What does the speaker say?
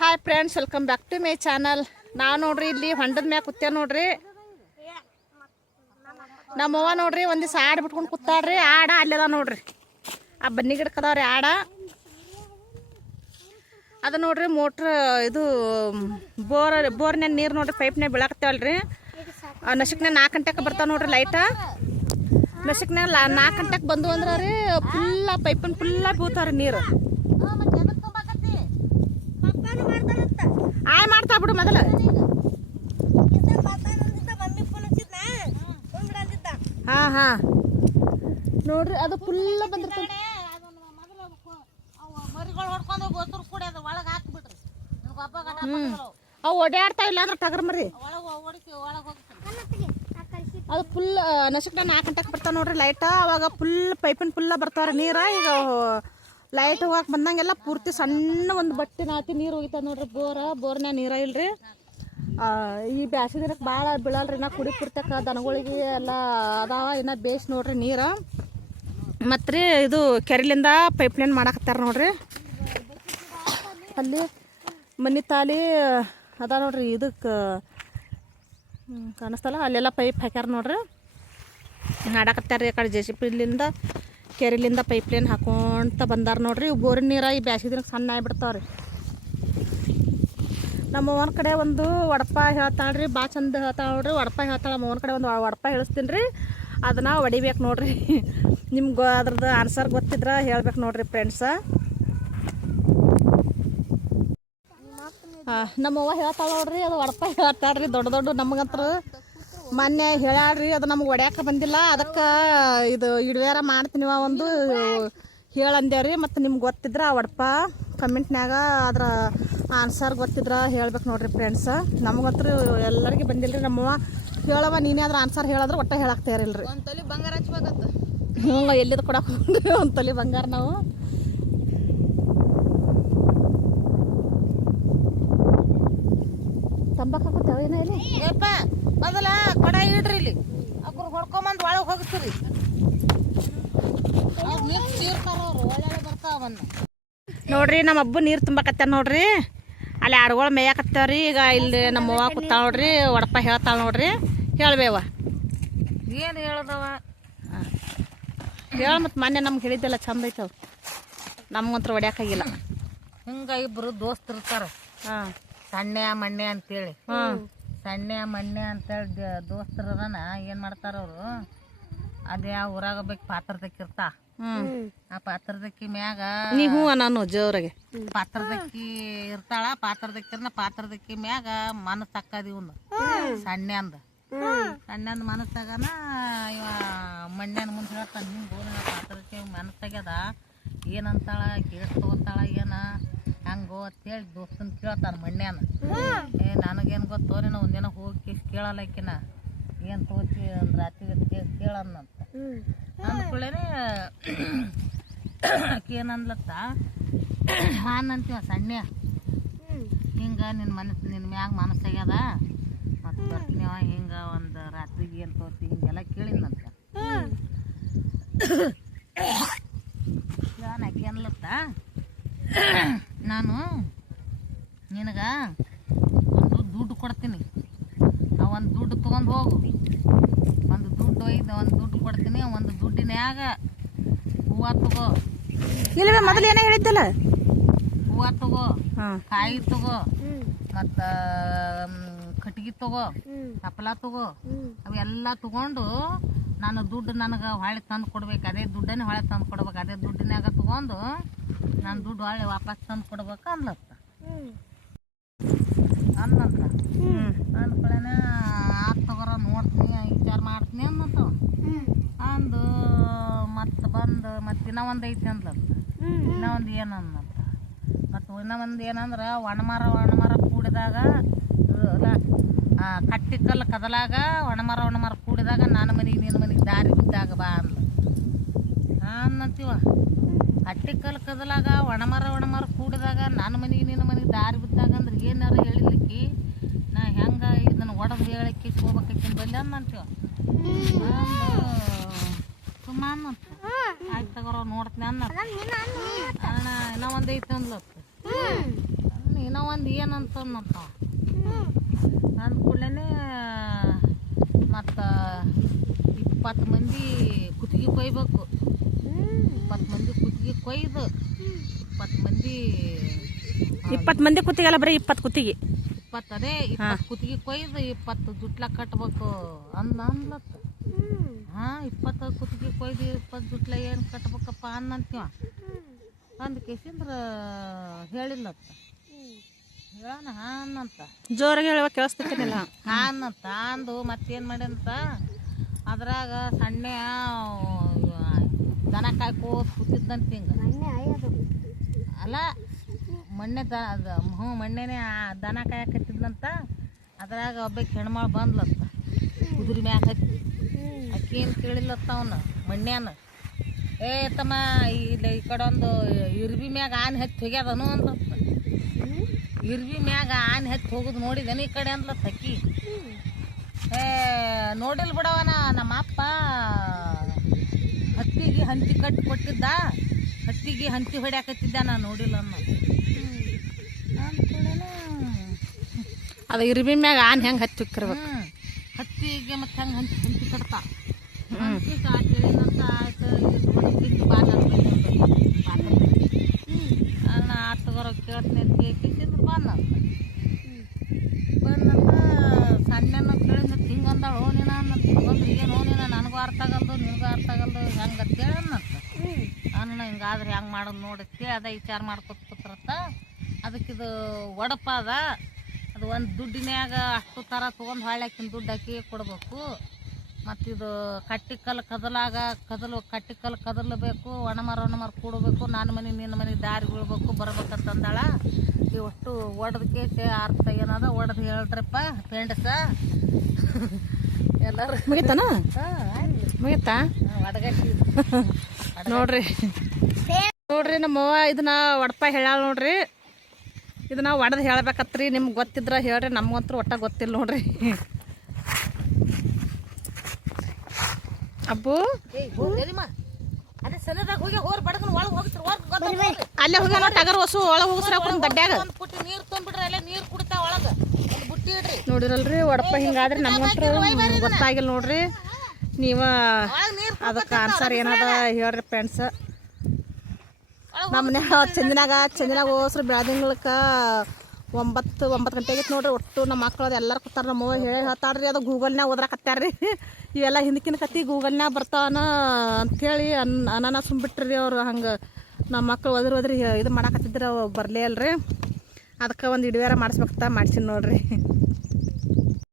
Hi friends, welcome back to my channel. ನಾವು ನೋಡ್ರಿ ಇಲ್ಲಿ ಹೊಂಡದ ಮ್ಯಾಗ ಕೂತೇವೆ ನೋಡ್ರಿ. ನಮ್ಮವ್ವ ನೋಡ್ರಿ ಒಂದು ದಿವಸ ಆಡ ಬಿಟ್ಕೊಂಡು ಕೂತಾಳ್ರಿ. ಆಡ ಅಲ್ಲದ ನೋಡ್ರಿ, ಆ ಬನ್ನಿ ಗಿಡಕ್ಕದವ್ರಿ ಆಡ. ಅದು ನೋಡ್ರಿ ಮೋಟ್ರ್ ಇದು ಬೋರ್ನ್ಯಾಗ ನೀರು ನೋಡ್ರಿ ಪೈಪ್ನಾಗ ಬೀಳಾಕತ್ತೇವಲ್ರಿ. ನಶಕ್ನಾಗ 4 ಗಂಟೆಗೆ ಬರ್ತಾವೆ ನೋಡ್ರಿ ಲೈಟ. ನಶಕ್ನಾಗ 4 ಗಂಟೆಗೆ ಬಂದು ಅಂದ್ರೆ ರೀ ಫುಲ್ಲ ಪೈಪಿನ ಫುಲ್ಲ ಬೀಳ್ತಾವ್ರಿ ನೀರು. ಆಯ್ ಮಾಡ್ತಾ ಬಿಡು ಮೊದಲು. ಹಾಂ ಹಾಂ ನೋಡ್ರಿ ಅದು ಫುಲ್ಲ ಬಂದಿರ್ತದೆ. ಅವು ಓಡಾಡ್ತಾ ಇಲ್ಲ ಅಂದ್ರೆ ಟಗರ್ ಮರಿ ಅದು ಫುಲ್ ನಶಕ್ನ 4 ಗಂಟೆಗೆ ಬರ್ತಾವ ನೋಡ್ರಿ ಲೈಟ. ಅವಾಗ ಫುಲ್ ಪೈಪಿನ ಫುಲ್ಲ ಬರ್ತಾವ್ರಿ ನೀರು. ಈಗ ಲೈಟ್ ಹೋಗಕ್ಕೆ ಬಂದಂಗೆಲ್ಲ ಪೂರ್ತಿ ಸಣ್ಣ ಒಂದು ಬಟ್ಟೆ ನಾತಿ ನೀರು ಹೋಗಿತಾವ ನೋಡ್ರಿ. ಬೋರ್ನ್ಯಾಗ ನೀರ ಇಲ್ರಿ. ಈ ಬ್ಯಾಸಿಗೆ ದಿನಕ್ಕೆ ಭಾಳ ಬೀಳಲ್ರಿ. ನಾ ಕುಡಿ ಕುರ್ತಕ್ಕ ದನಗಳಿಗೆ ಎಲ್ಲ ಅದಾವ. ಇನ್ನು ಬೇಸ್ ನೋಡ್ರಿ ನೀರು. ಮತ್ತು ರೀ ಇದು ಕೆರೆಲಿಂದ ಪೈಪ್ಲೈನ್ ಮಾಡಾಕತ್ತಾರ ನೋಡ್ರಿ. ಅಲ್ಲಿ ಮನೆ ತಾಲಿ ಅದ ನೋಡ್ರಿ. ಇದಕ್ಕೆ ಕಾಣಿಸ್ತಲ್ಲ ಅಲ್ಲೆಲ್ಲ ಪೈಪ್ ಹಾಕ್ಯಾರ ನೋಡ್ರಿ. ಹಾಡಾಕತ್ತಾರ ರೀ. ಆ ಕಡೆ JCB ಕೆರೆಲಿಂದ ಪೈಪ್ಲೈನ್ ಹಾಕೊಂತ ಬಂದಾರ ನೋಡ್ರಿ. ಇವು ಬೋರಿನ ನೀರು ಈ ಬ್ಯಾಸಿಗೆ ದಿನಕ್ಕೆ ಸಣ್ಣ ಆಗಿಬಿಡ್ತಾವ್ರಿ. ನಮ್ಮ ಅವ್ವನ ಕಡೆ ಒಂದು ಒಡಪ ಹೇಳ್ತಾಳ್ರಿ, ಭಾಳ ಚಂದ ಹೇಳ್ತಾಳೆ ನೋಡ್ರಿ. ಒಡಪ ಹೇಳ್ತಾಳೆ. ನಮ್ಮ ಅವ್ವನ ಕಡೆ ಒಂದು ಒಡಪ ಹೇಳಿಸ್ತೀನಿ ರೀ. ಅದನ್ನ ಹೊಡಿಬೇಕು ನೋಡ್ರಿ. ನಿಮ್ಗೆ ಅದ್ರದ್ದು ಆನ್ಸರ್ ಗೊತ್ತಿದ್ರೆ ಹೇಳ್ಬೇಕು ನೋಡ್ರಿ ಫ್ರೆಂಡ್ಸ. ನಮ್ಮವ್ವ ಹೇಳ್ತಾಳೆ ನೋಡ್ರಿ. ಅದು ಒಡಪ ಹೇಳ್ತಾಳ್ರಿ ದೊಡ್ಡ ದೊಡ್ಡ. ನಮಗಂತ್ರ ಮೊನ್ನೆ ಹೇಳ್ಯಾಳ್ರಿ. ಅದು ನಮ್ಗೆ ಹೊಡ್ಯಾಕ ಬಂದಿಲ್ಲ. ಅದಕ್ಕೆ ಇದು ಇಡ್ವೇರ ಮಾಡ್ತೀನಿವ ಒಂದು ಹೇಳಂದೇವ್ರಿ. ಮತ್ತು ನಿಮ್ಗೆ ಗೊತ್ತಿದ್ರೆ ಆ ಒಡಪ ಕಮೆಂಟ್ನ್ಯಾಗ ಅದ್ರ ಆನ್ಸರ್ ಗೊತ್ತಿದ್ರೆ ಹೇಳ್ಬೇಕು ನೋಡ್ರಿ ಫ್ರೆಂಡ್ಸ. ನಮಗಂತ್ರ ಎಲ್ಲರಿಗೆ ಬಂದಿಲ್ಲ ರೀ. ನಮ್ಮವ್ವ ಹೇಳವ ನೀನೇ ಅದ್ರ ಆನ್ಸರ್ ಹೇಳಿದ್ರೆ ಒಟ್ಟ ಹೇಳಾಕ್ತಾ ಇರಲ್ರಿ. ಒಂದು ತೊಲಿ ಬಂಗಾರ ಹಚ್ಬೇಕತ್ತ. ಹ್ಞೂ ಎಲ್ಲಿದು ಕೊಡಕ್ಕೆ ಹೋಗ್ರಿ ಒಂದು ತೊಲಿ ಬಂಗಾರ. ನಾವು ತಂಬಾಕು ಹಾಕೋತೇವೆ ಏನೋ ಇಲ್ಲಿ ಏಪ್ಪ ಮೊದಲ ಕೊಡ ಇಡ್ರಿ. ಇಲ್ಲಿ ಅವ್ರು ಹೊಡ್ಕೊಂಬಂದು ಒಳಗೆ ಹೋಗ್ತೀರಿ. ನೀರು ಚೀರ್ತಾರ ಅವ್ರು ಒಳ್ಳೆ ಬರ್ತಾವನ್ನ ನೋಡ್ರಿ. ನಮ್ಮ ಹಬ್ಬ ನೀರು ತುಂಬಾಕತ್ತಾರ ನೋಡ್ರಿ. ಅಲ್ಲಿ ಆಡುಗಳು ಮೇಯಾಕತ್ತಾವ್ರಿ. ಈಗ ಇಲ್ಲಿ ನಮ್ಮವ್ವ ಕೂತಾಳ ನೋಡ್ರಿ. ಒಡಪ ಹೇಳ್ತಾಳ ನೋಡ್ರಿ. ಹೇಳ್ಬೇವ ಏನು ಹೇಳದವ ಹೇಳ. ಮತ್ತು ಮೊನ್ನೆ ನಮ್ಗೆ ಹೇಳಿದ್ದೆಲ್ಲ ಚಂದ ಐತವ. ನಮ್ಗಂತ್ರ ಹೊಡ್ಯಾಕಾಗಿಲ್ಲ. ಹಿಂಗ ಇಬ್ರು ದೋಸ್ತರು ಇರ್ತಾರೆ. ಹಾಂ ಸಣ್ಣ ಮಣ್ಣೆ ಅಂತೇಳಿ. ಸಣ್ಣ ಮಣ್ಣೆ ಅಂತೇಳಿ ದೋಸ್ತರನ ಏನು ಮಾಡ್ತಾರ ಅವರು, ಅದೇ ಆ ಊರಾಗ ಬೇಕು ಪಾತ್ರದಕ್ಕಿರ್ತಾ. ಆ ಪಾತ್ರದಕ್ಕಿ ಮ್ಯಾಗ ನೀವು ನಾನು ಜೋರಾಗೆ ಪಾತ್ರದಕ್ಕಿ ಇರ್ತಾಳ. ಪಾತ್ರದಕ್ಕಿ ಮ್ಯಾಗ ಮನಸ್ಸು ತಕ್ಕದಿ ಇವ್ನು ಸಣ್ಣಂದ ಮನಸ್ಸಾಗನ ಇವ ಮಣ್ಣೆನ ಮುಂದೆ ಹೇಳ್ತಾನೆ. ಹಿಂಗೆ ಪಾತ್ರದಕ್ಕಿ ಮನಸ್ಸಾಗ್ಯದ ಏನಂತಾಳ ಕೇಸ್ ತಗೋತಾಳ ಏನ ಹೆಂಗೋ ಅಂತೇಳಿ ದೋಸ್ತನ ಕೇಳ್ತಾನ ಮಣ್ಣ್ಯಾನ. ನನಗೇನು ಗೊತ್ತೋರಿ ನಾವು ಒಂದಿನ ಹೋಗಿ ಕೇಳಲ್ಲಕಿನ ಏನು ತೋತಿ ಒಂದು ರಾತ್ರಿ ಕೇಳನ್ನಂತ ಅಂದ್ಕೊಳ್ಳೇನೆ. ಏನನ್ಲತ್ತ ಹಾನಂತೀವ ಸಣ್ಣ ಹಿಂಗೆ ನಿನ್ನ ಮ್ಯಾಗ ಮನಸ್ಸಾಗ್ಯದ ಮತ್ತು ಬರ್ತೀನಿವ ಹಿಂಗೆ ಒಂದು ರಾತ್ರಿಗೆ ಏನು ತೋತಿ ಹಿಂಗೆಲ್ಲ ಕೇಳಿದ್ನಂತ. ಆಕೆ ಅನ್ಲತ್ತ ನಾನು ನಿನಗೆ ಒಂದು ದುಡ್ಡು ಕೊಡ್ತೀನಿ. ಆ ಒಂದು ದುಡ್ಡು ತೊಗೊಂಡು ಹೋಗು. ಒಂದು ದುಡ್ಡು ಒಯ್ದು ಒಂದು ದುಡ್ಡು ಕೊಡ್ತೀನಿ. ಒಂದು ದುಡ್ಡಿನ್ಯಾಗ ಹೂವು ತಗೋ. ಇಲ್ಲ ಮೊದಲು ಏನೋ ಹೇಳಿದ್ದಲ್ಲ. ಹೂವು ತಗೋ, ಕಾಯಿ ತಗೋ, ಮತ್ತು ಕಟ್ಗೆ ತಗೋ, ತಪ್ಪಲ ತಗೋ. ಅವೆಲ್ಲ ತಗೊಂಡು ನಾನು ದುಡ್ಡು ನನಗೆ ಹೊಳೆ ತಂದು ಕೊಡ್ಬೇಕು. ಅದೇ ದುಡ್ಡನ್ನೇ ಹೊಳೆ ತಂದು ಕೊಡ್ಬೇಕು. ಅದೇ ದುಡ್ಡಿನಾಗ ತಗೊಂಡು ನಾನು ದುಡ್ಡು ಹೊಳೆ ವಾಪಸ್ ತಂದು ಕೊಡ್ಬೇಕು ಅನ್ಲತ್ತ. ಅನ್ನಂತ ಅಂದ್ಕೊಳ್ಳೇನೆ ಆತ್ ತಗೋರ ನೋಡ್ತೀನಿ ವಿಚಾರ ಮಾಡ್ತೀನಿ ಅನ್ನಂತ ಅಂದು ಮತ್ತು ಬಂದು ಮತ್ತು ಇನ್ನೂ ಒಂದು ಐತಿ ಅಂದ್ಲತ್ತ. ಇನ್ನೂ ಒಂದು ಏನಂತ ಮತ್ತು ಇನ್ನೂ ಒಂದು ಏನಂದ್ರೆ ಒಣಮರ ಕೂಡಿದಾಗ ಕಟ್ಟಿ ಕಲ್ಲು ಕದಲಾಗ ಒಣಮರ ಕೂಡಿದಾಗ ನನ್ನ ಮನೆಗೆ ನಿನ್ನ ಮನೆಗೆ ದಾರಿ ಬಿದ್ದಾಗ ಬಾ ಅಂದ್ಲ ಅನ್ನಂತೀವ. ಕಟ್ಟಿ ಕಲ್ಲು ಕದಲಾಗ ಒಣಮರ ಕೂಡಿದಾಗ ನನ್ನ ಮನೆಗೆ ನಿನ್ನ ಮನೆಗೆ ದಾರಿ ಬಿದ್ದಾಗ ಅಂದ್ರೆ ಏನಾರು ಹೇಳಿಲಿಕ್ಕೆ ನಾ ಹೆಂಗೆ ಇದನ್ನು ಒಡೆದು ಹೇಳಕ್ಕೆ ಹೋಗ್ಬೇಕಿ ಬಲ್ಲಿ ಅನ್ನಂತೀವ. ಸುಮ್ಮ ಅನ್ನಂತ ಆಯ್ತು ತಗೋರ ನೋಡ್ತೀನಿ ಅಣ್ಣ. ಇನ್ನೂ ಒಂದು ಐತೆ ಅಂದ್ಲತ್ತ ಇನ್ನೂ ಒಂದು ಏನಂತಂದಪ್ಪ ಅಂದ ಕೂಡಲೇ ಮತ್ತು 20 ಮಂದಿ ಕುತ್ತಿಗೆ ಕೊಯ್ಬೇಕು 20 ಮಂದಿ ಕುತ್ತಿಗೆ ಕೊಯ್ದು 20 ಮಂದಿ 20 ಮಂದಿ ಕುತ್ತಿಗೆಲ್ಲ ಬರೀ 20 ಕುತ್ತಿಗೆ 20 ಅದೇ 20 ಕುತ್ತಿಗೆ ಕೊಯ್ದು 20 ಜುಟ್ಲ ಕಟ್ಬೇಕು ಅಂದ್ಲತ್ತ 20 ಕುತ್ತಿಗೆ ಕೊಯ್ದು 20 ಜುಟ್ಲ ಏನು ಕಟ್ಬೇಕಪ್ಪ ಅನ್ನಂತೀವ ಅಂದ ಕೇಸಿಂದ್ರ ಹೇಳಿಲ್ಲತ್ತ ಹೇಳೋಣ ಅನ್ನಂತ ಜೋರಾಗಿ ಹೇಳುವ ಕೇಳಿಸ್ತಿರ್ತೀನಿಲ್ಲ ಅನ್ನಂತ ಅಂದು ಮತ್ತೇನು ಮಾಡ್ಯಂತ ಅದ್ರಾಗ ಸಣ್ಣ ದನ ಕಾಯ್ಕೋತ್ ಕೂತಿದ್ದಂತ ಹಿಂಗೆ ಅಲ್ಲ ಮೊನ್ನೆ ಮೊನ್ನೆನೇ ದನ ಕಾಯಕತ್ತಿದ್ದಂತ ಅದ್ರಾಗ ಒಬ್ಬಕ್ಕೆ ಹೆಣ್ಮಳು ಬಂದ್ಲತ್ತ ಕುದುರೆ ಮ್ಯಾಗ ಹತ್ತಿ ಅಕ್ಕಿ ಏನು ಕೇಳಿಲ್ಲತ್ತ ಅವನು ಮಣ್ಣ್ಯಾನ ಏ ತಮ್ಮ ಇಲ್ಲಿ ಈ ಕಡೆ ಒಂದು ಇರ್ಬಿ ಮ್ಯಾಗ ಆನೆ ಹತ್ತಿ ಹೋಗ್ಯದನು ಅಂದ್ಲತ್ತ ಇರ್ಬಿ ಮ್ಯಾಗ ಆನೆ ಹತ್ತಿ ಹೋಗುದು ನೋಡಿದೇನು ಈ ಕಡೆ ಅಂದ್ಲತ್ತ ಅಕ್ಕಿ ಏ ನೋಡಿಲ್ ಬಿಡವನ ನಮ್ಮ ಅಪ್ಪ ಹತ್ತಿಗೆ ಹಂತಿ ಕಟ್ಟಿ ಕೊಟ್ಟಿದ್ದ ಹತ್ತಿಗೆ ಹಂತಿ ಹೊಡ್ಯಾಕತ್ತಿದ್ದ ನಾನು ನೋಡಿಲ್ಲ ಅನ್ನೋ ಅದು ಇರ್ಬಿ ಮ್ಯಾಗ ಆನ್ ಹೆಂಗೆ ಹತ್ತಿ ಹೋಗಿರ್ಬೇಕು ಹತ್ತಿಗೆ ಮತ್ತೆ ಹೆಂಗೆ ಹಂತಿ ಕಟ್ತಾ ಹೇಳಿನಂತ ಆಯ್ತು ಬಾಲ ಅಣ್ಣ ಆಟಗಾರ ಕೇಳ್ತೀನಿ ಅಂತ ಕೇಳಿದ್ರು ಬಂದಂತ ಸಣ್ಣನ ಕೇಳಿದ ಹಿಂಗೆ ಅಂದಾಳು ನೀನು ಅನ್ನಂತ ಬಂದ್ರೆ ಏನು ನೀನು ನನಗೂ ಅರ್ಥ ಆಗಲ್ದು ನಿನಗೂ ಅರ್ಥ ಆಗಲ್ದು ಹೆಂಗೆ ಅಂತೇಳಿ ಅನ್ನಂತ ಅಣ್ಣ ಹಿಂಗಾದ್ರೆ ಹೆಂಗೆ ಮಾಡೋದು ನೋಡಕ್ಕೆ ಅದ ವಿಚಾರ ಮಾಡ್ಕೊತ ಕೂತ್ರತ್ತ ಅದಕ್ಕಿದು ಒಡಪ ಅದ ಅದು ಒಂದು ದುಡ್ಡಿನ್ಯಾಗ ಅಷ್ಟು ಥರ ತೊಗೊಂಡು ಹೊಳ್ಯಾಕಿನ ದುಡ್ಡು ಹಾಕಿ ಕೊಡ್ಬೇಕು ಮತ್ತಿದು ಕಟ್ಟಿಕಲ್ಲು ಕಟ್ಟಿಕಲ್ಲು ಕದಲಬೇಕು ಒಣಮರ ಕೂಡಬೇಕು ನನ್ನ ಮನೆ ನಿನ್ನ ಮನೆ ದಾರಿ ಬೀಳ್ಬೇಕು ಬರ್ಬೇಕಂತಂದಾಳ ಇವಷ್ಟು ಒಡೆದ ಕೇಸಿ ಅರ್ಥ ಏನದ ಒಡೆದು ಹೇಳ್ರಪ್ಪ ಫ್ರೆಂಡ್ಸ ಎಲ್ಲರೂ ಮುಗಿತಾನ ಮುಗಿತಾ ಒಡಗಟ್ಟಿ ನೋಡ್ರಿ ನಮ್ಮವ್ವ ಇದನ್ನ ಒಡಪ ಹೇಳಾಳ ನೋಡ್ರಿ ಇದನ್ನ ಒಡೆದು ಹೇಳ್ಬೇಕತ್ರಿ ನಿಮ್ಗೆ ಗೊತ್ತಿದ್ರ ಹೇಳ್ರಿ ನಮ್ಗಂತೂ ಒಟ್ಟ ಗೊತ್ತಿಲ್ಲ ನೋಡ್ರಿ ಅಬ್ಬು ಅದೇ ಸಣ್ಣದಾಗ ಹೋಗಿ ಹೋರ್ ಬಡಗನ ಒಳಗೆ ಹೋಗ್ತಾರೆ ಅಲ್ಲೇ ಹೋಗಿ ಟಗರ್ ಹೊಸು ಒಳಗೆ ಹೋಗಿಸ್ರ ಗಡ್ಡ್ಯಾಗ ಪುಟ್ಟಿ ನೀರು ತುಂಬಿಡ್ರಿ ಅಲ್ಲೇ ನೀರು ಕುಡಿತಾವ ಒಳಗೆ ಬುಟ್ಟಿ ಇಡ್ರಿ ನೋಡಿರಲ್ರಿ ಒಡಪ ಹಿಂಗಾದ್ರೆ ನಮ್ಗಂತೂ ಗೊತ್ತಾಗಿಲ್ಲ ನೋಡ್ರಿ ನೀವ ಅದಕ್ಕೆ ಆನ್ಸರ್ ಏನದ ಹೇಳ್ರಿ ಫ್ರೆಂಡ್ಸ್ ನಮ್ಮ ಮನ್ಯಾಗ ಚಂದಿನಾಗ ಹೋಸ್ರು ಬೆಳದಿಂಗ್ಳಕ್ಕೆ 9 ಗಂಟೆಗೆ ಐತಿ ನೋಡ್ರಿ ಒಟ್ಟು ನಮ್ಮ ಮಕ್ಳು ಎಲ್ಲರೂ ಕೂತಾರ ನಮ್ಮ ಹೇಳಿ ಹೇಳ್ತಾಳ್ರಿ ಅದು ಗೂಗಲ್ನ್ಯಾಗ ಓದ್ರಾಕತ್ಯಾರ್ರಿ ಇವೆಲ್ಲ ಹಿಂದಕಿನ ಕತ್ತಿ ಗೂಗಲ್ನ್ಯಾಗ ಬರ್ತಾವನ ಅಂಥೇಳಿ ಅನ್ನ ಸುಮ್ಬಿಟ್ರಿ ಅವ್ರು ಹಂಗೆ ನಮ್ಮ ಮಕ್ಳು ಓದ್ರಿ ಇದು ಮಾಡಾಕತ್ತಿದ್ರು ಬರಲೇ ಅಲ್ರಿ ಅದಕ್ಕೆ ಒಂದು ಇಡುವೇರ ಮಾಡಿಸ್ಬೇಕಂತ ಮಾಡ್ಸೀನಿ ನೋಡ್ರಿ